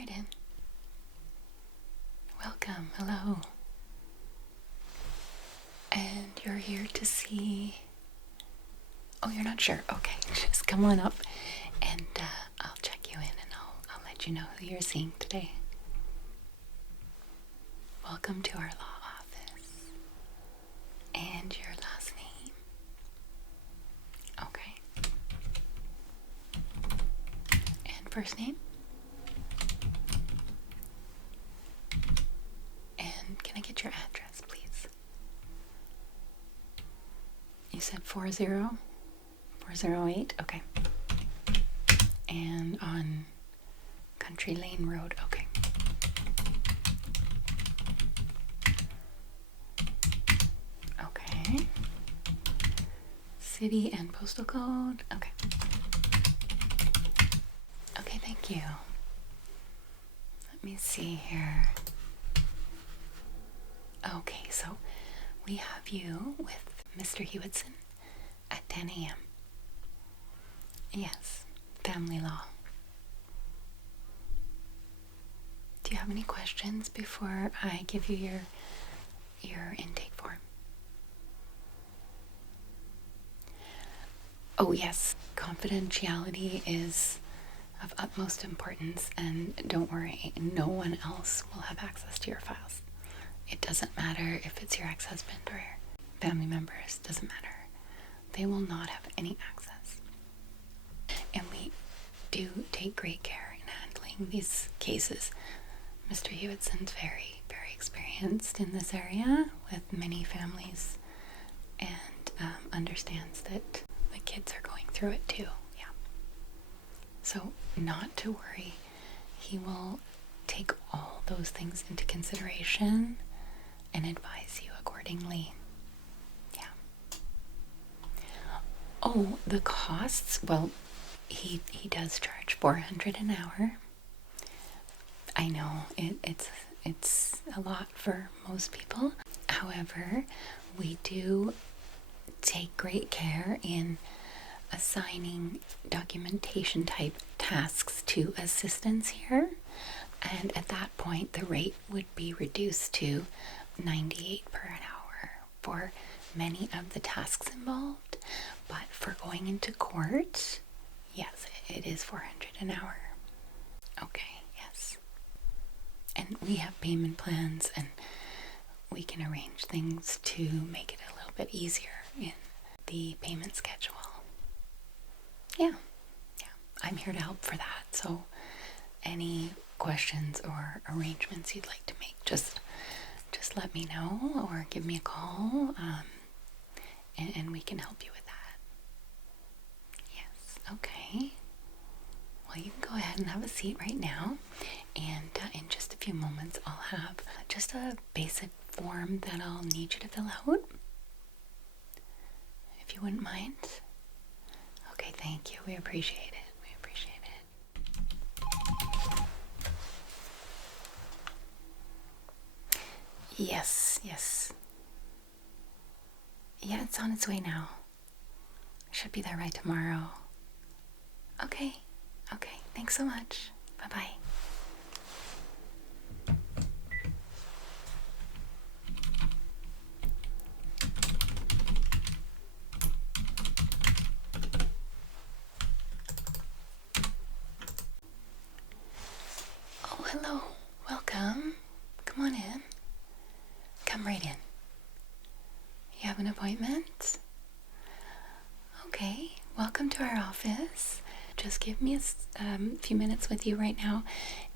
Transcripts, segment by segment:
right in. Welcome. Hello. And you're here to see... Oh, you're not sure? Okay, just come on up and I'll check you in and I'll let you know who you're seeing today. Welcome to our law office. And your last name? Okay. And first name? And can I get your address, please? You said 408? Okay. And on Country Lane Road, okay. Okay. City and postal code, okay. Okay, thank you. Let me see here. Okay, so we have you with Mr. Hewitson at 10 a.m. Yes, family law. Do you have any questions before I give you your intake form? Oh yes, confidentiality is of utmost importance, and don't worry, no one else will have access to your files. It doesn't matter if it's your ex-husband or family members, doesn't matter. They will not have any access. And we do take great care in handling these cases. Mr. Hewitson's very, very experienced in this area with many families and understands that the kids are going through it too. Yeah. So not to worry. He will take all those things into consideration and advise you accordingly. Yeah. Oh, the costs, well, he does charge $400 an hour. I know it's a lot for most people. However, we do take great care in assigning documentation type tasks to assistants here, and at that point the rate would be reduced to $98 per hour for many of the tasks involved. But for going into court, yes, it is $400 an hour. Okay, yes. And we have payment plans, and we can arrange things to make it a little bit easier in the payment schedule. Yeah. I'm here to help for that. So any questions or arrangements you'd like to make, just let me know or give me a call, and we can help you with that. Yes, okay. Well, you can go ahead and have a seat right now, and in just a few moments I'll have just a basic form that I'll need you to fill out, if you wouldn't mind. Okay, thank you. We appreciate it. Yes. Yeah, it's on its way now. Should be there right tomorrow. Okay. Thanks so much. Bye-bye. Oh, hello. Welcome. Come on in. Come right in. You have an appointment? Okay. Welcome to our office. Just give me a few minutes with you right now,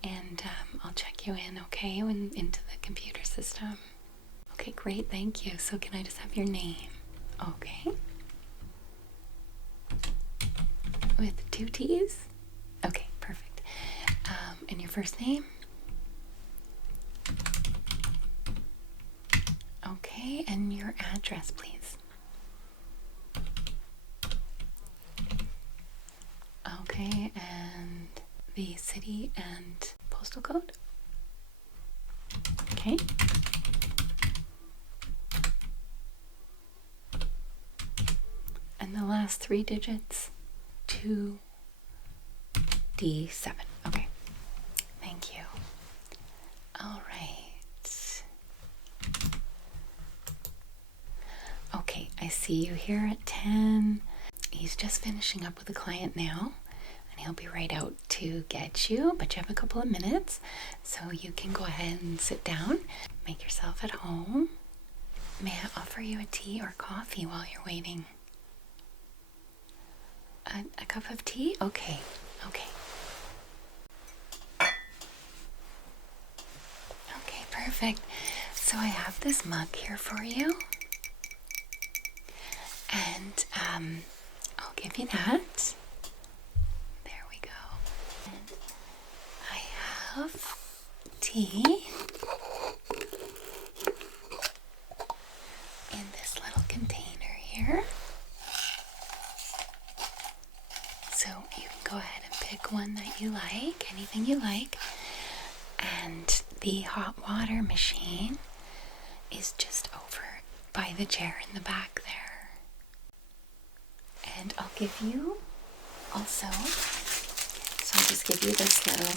and I'll check you in, okay, into the computer system. Okay, great. Thank you. So can I just have your name? Okay. With 2 T's? Okay, perfect. And your first name? Okay, and your address, please. Okay, and the city and postal code? Okay. And the last 3 digits? 2D7. Okay. Thank you. see you here at 10. He's just finishing up with a client now, and he'll be right out to get you, but you have a couple of minutes, so you can go ahead and sit down, make yourself at home. May I offer you a tea or coffee while you're waiting? A cup of tea? Okay, okay. Okay, perfect. So I have this mug here for you. And I'll give you that. There we go. And I have tea in this little container here. So you can go ahead and pick one that you like, anything you like. And the hot water machine is just over by the chair in the back there. And I'll give you also, so I'll just give you this little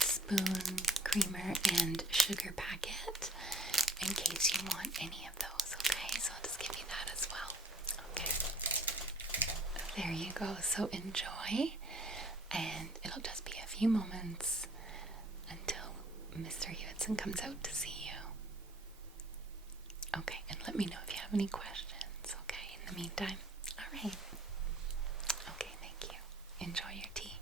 spoon, creamer, and sugar packet in case you want any of those, okay? So I'll just give you that as well. Okay. There you go. So enjoy, and it'll just be a few moments until Mr. Hewitson comes out to see you. Okay, and let me know if you have any questions. In the meantime, all right. Okay, thank you. Enjoy your tea.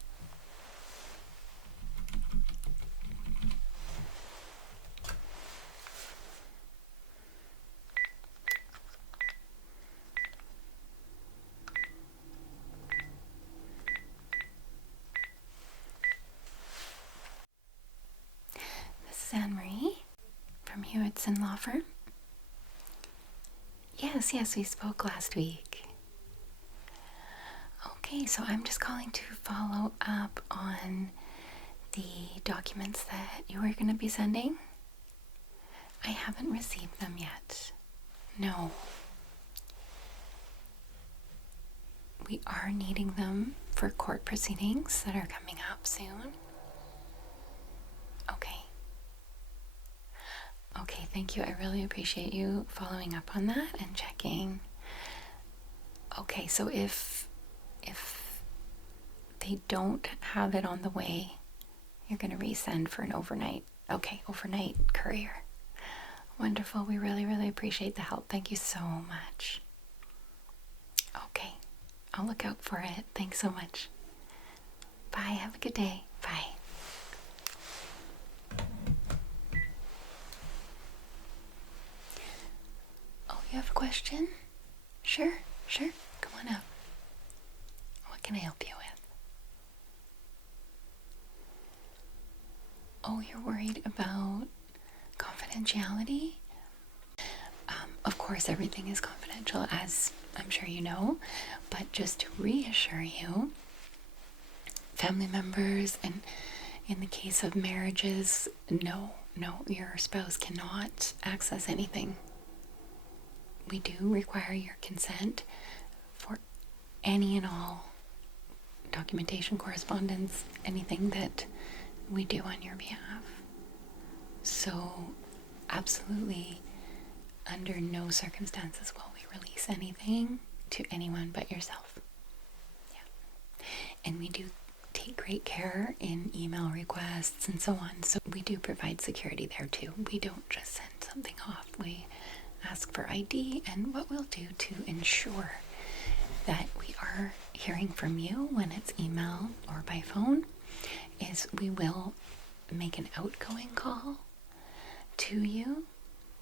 This is Anne-Marie from Hewitson Law Firm. Yes, we spoke last week. Okay, so I'm just calling to follow up on the documents that you were going to be sending. I haven't received them yet. No. We are needing them for court proceedings that are coming up soon. Okay. Okay, thank you. I really appreciate you following up on that and checking. Okay, so if they don't have it on the way, you're going to resend for an overnight. Okay, overnight courier. Wonderful. We really, really appreciate the help. Thank you so much. Okay, I'll look out for it. Thanks so much. Bye. Have a good day. Bye. You have a question? Sure. Come on up. What can I help you with? Oh, you're worried about confidentiality? Of course, everything is confidential, as I'm sure you know, but just to reassure you, family members, and in the case of marriages, no, your spouse cannot access anything. We do require your consent for any and all documentation, correspondence, anything that we do on your behalf. So, absolutely, under no circumstances will we release anything to anyone but yourself. Yeah. And we do take great care in email requests and so on. So we do provide security there too. We don't just send something off. We ask for ID, and what we'll do to ensure that we are hearing from you when it's email or by phone is we will make an outgoing call to you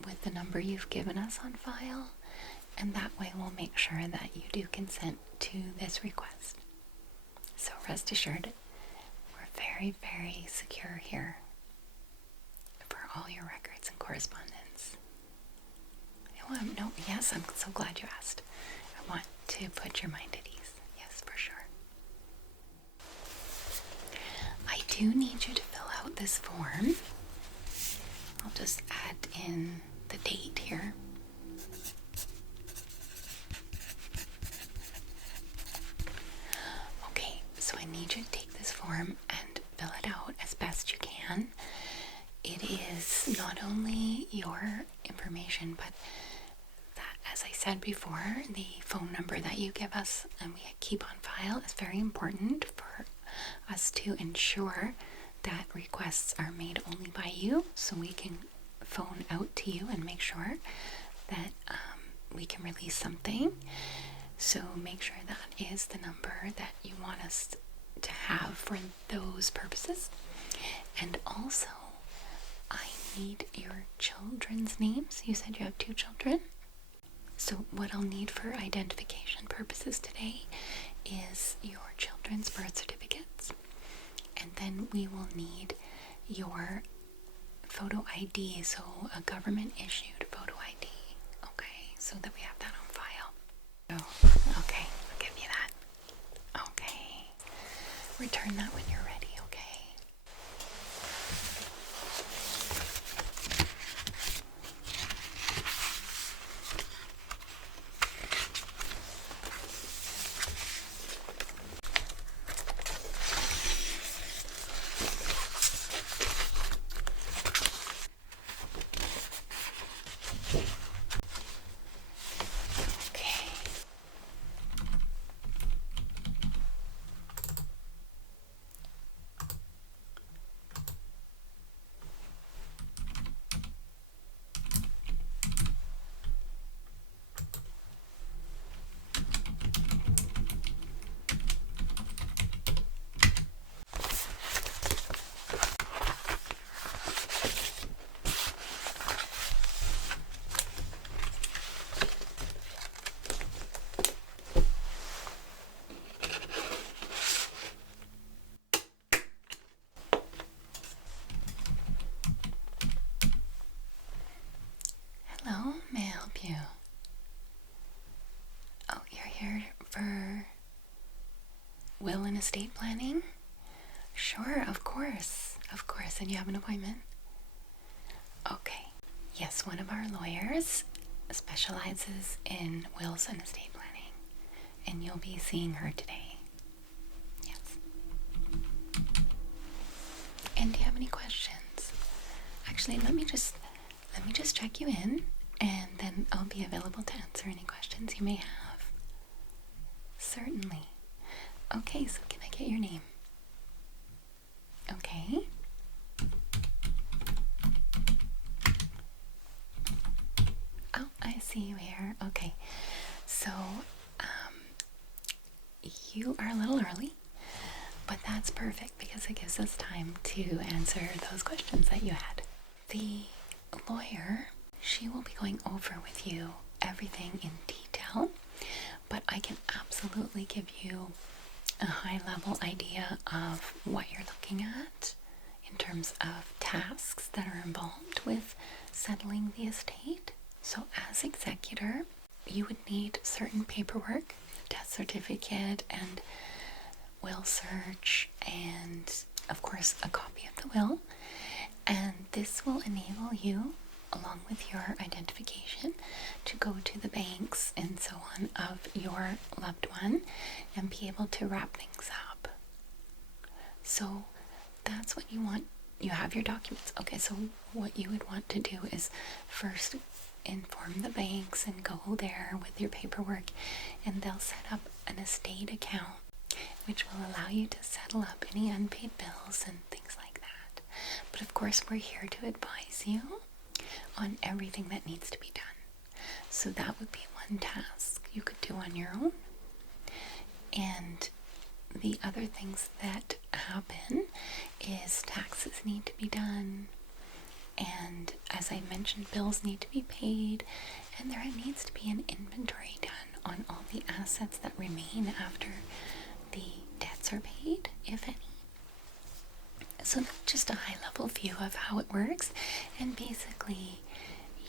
with the number you've given us on file, and that way we'll make sure that you do consent to this request. So rest assured, we're very, very secure here for all your records and correspondence. Yes, I'm so glad you asked. I want to put your mind at ease. Yes, for sure. I do need you to fill out this form. I'll just add in the date here. Okay, so I need you to take this form and fill it out as best you can. It is not only your information, but said before, the phone number that you give us and we keep on file is very important for us to ensure that requests are made only by you, so we can phone out to you and make sure that we can release something. So make sure that is the number that you want us to have for those purposes. And also, I need your children's names. You said you have 2 children. So what I'll need for identification purposes today is your children's birth certificates. And then we will need your photo ID, so a government issued photo ID. Okay, so that we have that on file. Oh, okay, I'll give you that. Okay. Return that when you're ready, okay? Hello, may I help you? Oh, you're here for will and estate planning? Sure, of course, and you have an appointment? Okay, yes, one of our lawyers specializes in wills and estate planning, and you'll be seeing her today. Yes. And do you have any questions? Actually, let me just check you in, and then I'll be available to answer any questions you may have. Certainly. Okay, so can I get your name? Okay. Oh, I see you here. Okay. So, you are a little early, but that's perfect because it gives us time to answer those questions that you had. The lawyer, she will be going over with you everything in detail, but I can absolutely give you a high-level idea of what you're looking at in terms of tasks that are involved with settling the estate. So as executor, you would need certain paperwork, death certificate and will search, and of course a copy of the will. And this will enable you, along with your identification, to go to the banks and so on of your loved one and be able to wrap things up. So that's what you want. You have your documents. Okay, so what you would want to do is first inform the banks and go there with your paperwork, and they'll set up an estate account which will allow you to settle up any unpaid bills and things like that. But of course, we're here to advise you on everything that needs to be done. So that would be one task you could do on your own. And the other things that happen is taxes need to be done, and as I mentioned, bills need to be paid, and there needs to be an inventory done on all the assets that remain after the debts are paid, if any. So that's just a high-level view of how it works, and basically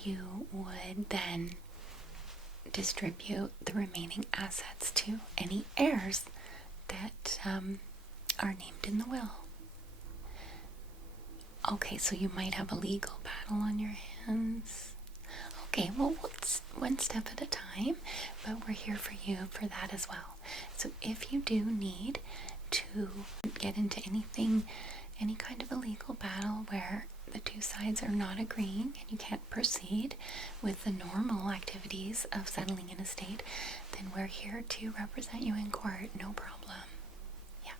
you would then distribute the remaining assets to any heirs that are named in the will. Okay, so you might have a legal battle on your hands. Okay, well, it's one step at a time, but we're here for you for that as well. So if you do need to get into anything any kind of a legal battle where the two sides are not agreeing and you can't proceed with the normal activities of settling an estate, then we're here to represent you in court, no problem. Yeah.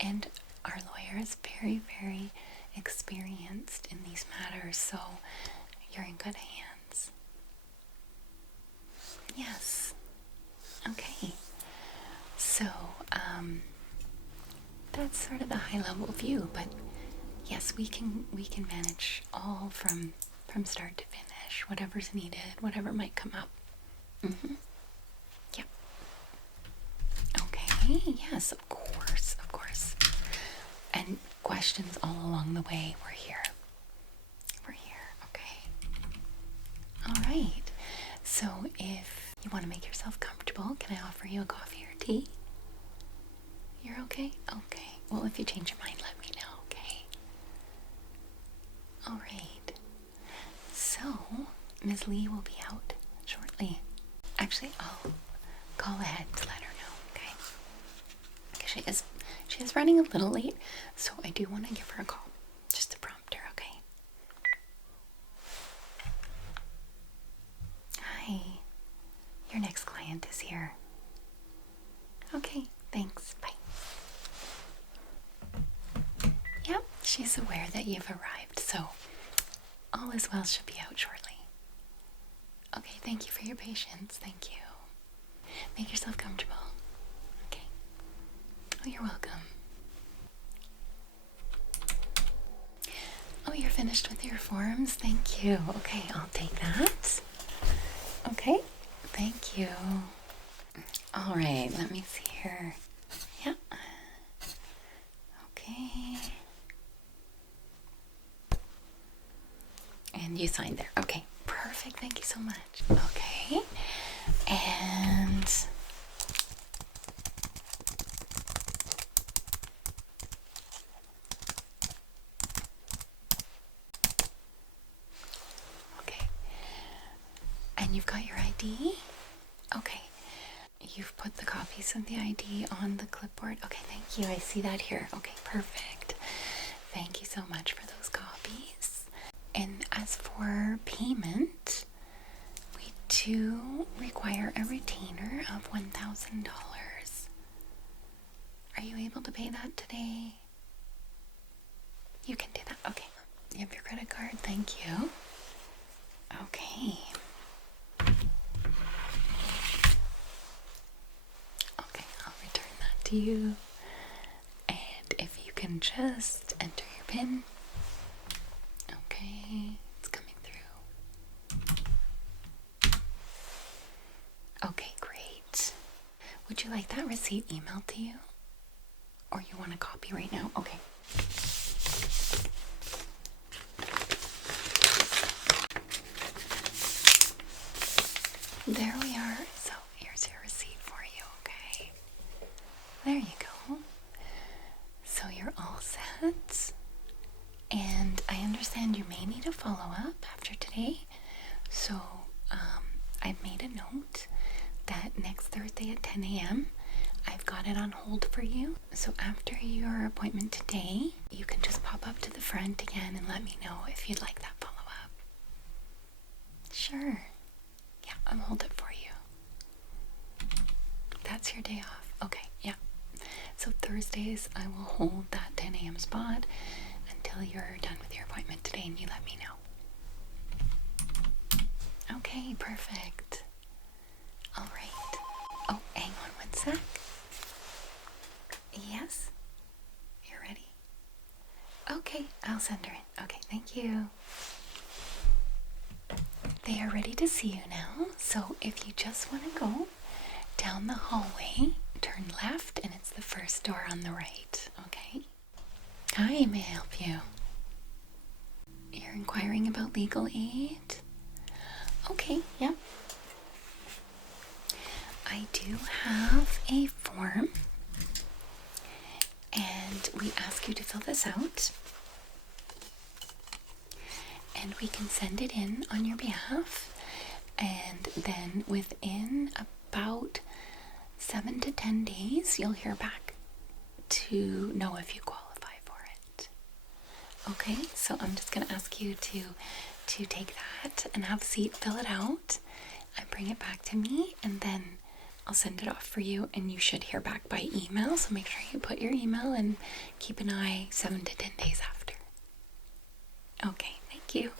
And our lawyer is very, very experienced in these matters, so you're in good hands. Yes. Okay. So, that's sort of the high-level view, but yes, we can manage all from start to finish, whatever's needed, whatever might come up. Mm-hmm. Yep. Okay. Yes, of course, of course. And questions all along the way. We're here. We're here. Okay. All right. So if you want to make yourself comfortable, can I offer you a coffee or tea? You're okay? Okay. Well, if you change your mind, let me know, okay? All right. So, Ms. Lee will be out shortly. Actually, I'll call ahead to let her know, okay? Because she is running a little late, so I do want to give her a call, just to prompt her, okay? Hi. Your next client is here. Okay, thanks. Bye. Yep, she's aware that you've arrived, so all is well, she'll be out shortly. Okay, thank you for your patience. Thank you. Make yourself comfortable. Okay. Oh, you're welcome. Oh, you're finished with your forms? Thank you. Okay, I'll take that. Okay, thank you. All right, let me see here. Yeah. Okay. And you signed there. Okay, perfect. Thank you so much. Okay. And okay. And you've got your ID? Okay. You've put the copies of the ID on the clipboard. Okay, thank you. I see that here. Okay, perfect. Thank you so much for those copies. And as for payment, we do require a retainer of $1,000. Are you able to pay that today? You can do that. Okay. You have your credit card. Thank you. Okay. Okay, I'll return that to you. And if you can just enter your PIN. Okay, it's coming through. Okay, great. Would you like that receipt emailed to you? Or you want a copy right now? Okay. There we are. So here's your receipt for you, okay? There you go. So you're all set. And I understand you may need a follow-up after today. So I've made a note that next Thursday at 10 a.m. I've got it on hold for you. So after your appointment today, you can just pop up to the front again and let me know if you'd like that follow-up. Sure. Yeah, I'll hold it for you. That's your day off. Okay, yeah. So Thursdays, I will hold that 10 a.m. spot until you're done with your appointment today and you let me know. Okay, perfect. All right. Oh, hang on one sec. Yes? You're ready? Okay, I'll send her in. Okay, thank you. They are ready to see you now, so if you just want to go down the hallway, turn left, and it's the first door on the right, okay? Hi, may I help you? You're inquiring about legal aid? Okay, yep. I do have a form, and we ask you to fill this out, and we can send it in on your behalf, and then within about 7 to 10 days, you'll hear back to know if you qualify for it. Okay, so I'm just gonna ask you to take that and have a seat, fill it out, and bring it back to me, and then I'll send it off for you, and you should hear back by email. So make sure you put your email and keep an eye 7 to 10 days after. Okay, thank you.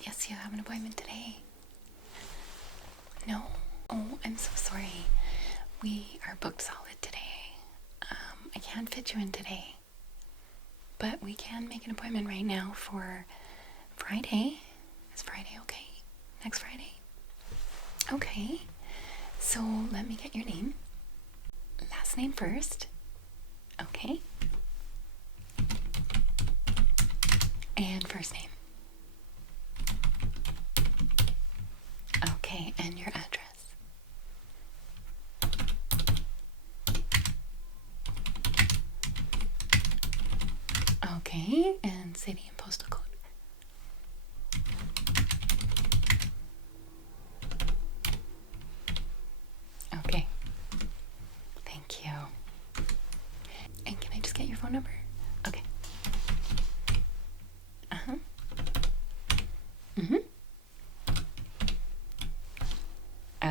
Yes, you have an appointment today. No? Oh, I'm so sorry. We are booked solid today. I can't fit you in today. But we can make an appointment right now for Friday. Is Friday okay? Next Friday? Okay. So let me get your name. Last name first. Okay. And first name. Okay, and your address. Okay, and city and postal code. Okay. Thank you. And can I just get your phone number? Okay. Uh-huh. Mm-hmm.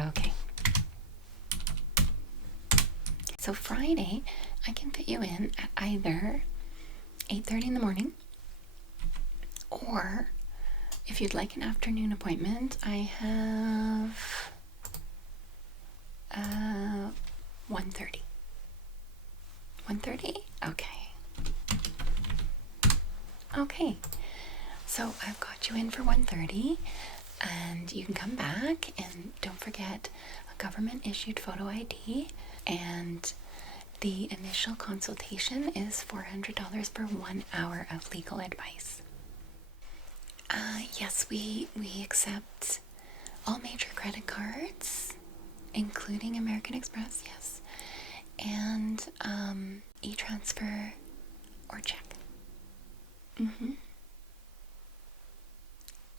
Okay. So Friday, I can fit you in at either 8:30 in the morning, or if you'd like an afternoon appointment, I have 1:30. 1:30? Okay. Okay. So I've got you in for 1:30, and you can come back, and don't forget a government issued photo ID, and the initial consultation is $400 for 1 hour of legal advice. Yes, we accept all major credit cards, including American Express, yes, and e-transfer or check. Mm-hmm.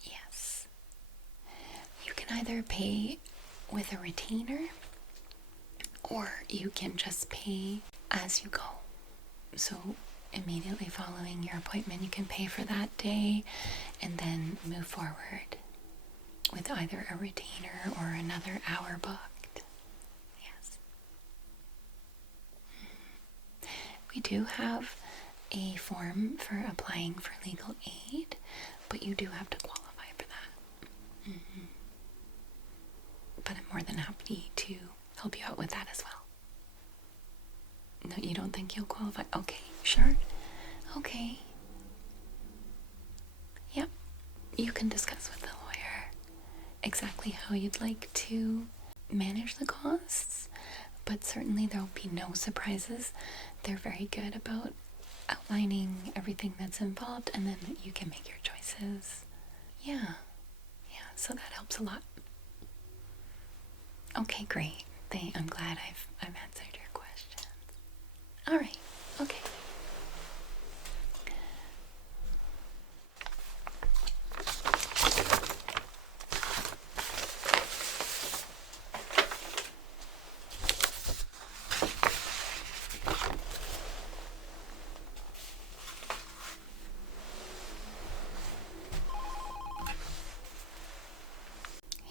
Yes. You can either pay with a retainer, or you can just pay as you go. So immediately following your appointment, you can pay for that day and then move forward with either a retainer or another hour booked. Yes. We do have a form for applying for legal aid, but you do have to qualify for that. Mm-hmm. But I'm more than happy to help you out with that as well. No, you don't think you'll qualify? Okay, sure. Okay. Yep. You can discuss with the lawyer exactly how you'd like to manage the costs, but certainly there will be no surprises. They're very good about outlining everything that's involved, and then you can make your choices. Yeah. So that helps a lot. Okay, great. I'm glad I've answered your questions. All right. Okay.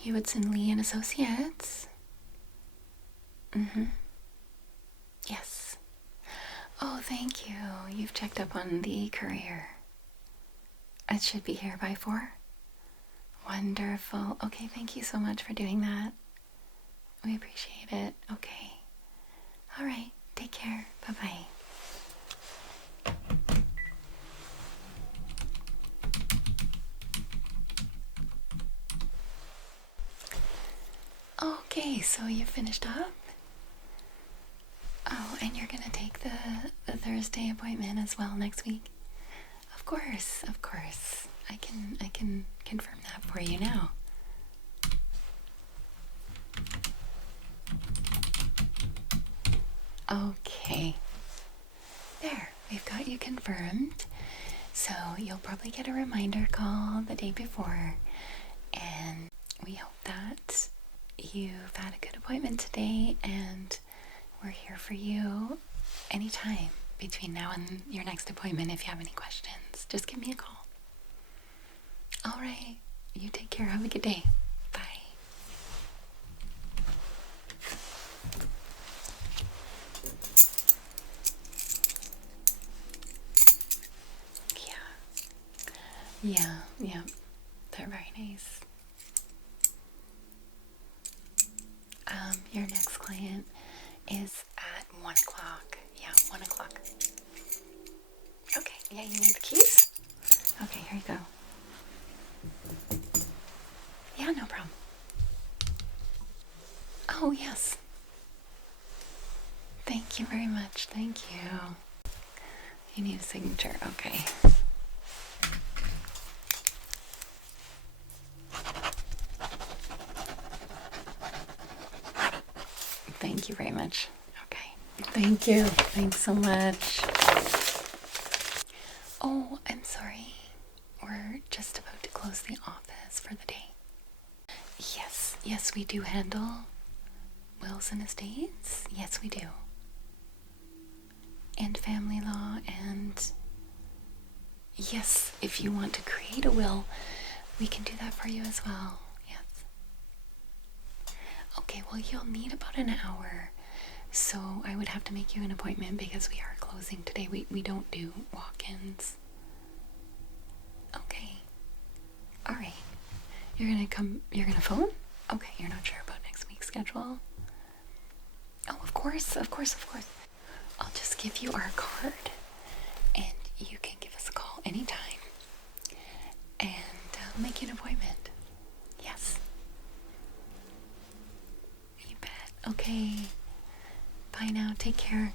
Hewitson Lee and Associates. Mm-hmm. Yes. Oh, thank you. You've checked up on the courier. It should be here by 4. Wonderful. Okay, thank you so much for doing that. We appreciate it. Okay. All right. Take care. Bye-bye. Okay, so you finished up? Oh, and you're gonna take the Thursday appointment as well next week? Of course. I can confirm that for you now. Okay. There, we've got you confirmed. So you'll probably get a reminder call the day before, and we hope that you've had a good appointment today, and we're here for you anytime between now and your next appointment. If you have any questions, just give me a call. All right, you take care. Have a good day. Bye. Yeah, they're very nice. Your next client is at 1 o'clock. Yeah, 1 o'clock. Okay, yeah, you need the keys? Okay, here you go. Yeah, no problem. Oh, yes. Thank you very much. Thank you. You need a signature. Okay. Thank you very much. Okay. Thank you. Thanks so much. Oh, I'm sorry. We're just about to close the office for the day. Yes, we do handle wills and estates. Yes, we do. And family law, and yes, if you want to create a will, we can do that for you as well. Yes. Okay, well, you'll need about an hour. So I would have to make you an appointment because we are closing today. We don't do walk-ins. Okay. All right. You're gonna phone? Okay, you're not sure about next week's schedule? Oh, of course. I'll just give you our card and you can give us a call anytime and make an appointment. Yes. You bet. Okay. Bye now. Take care.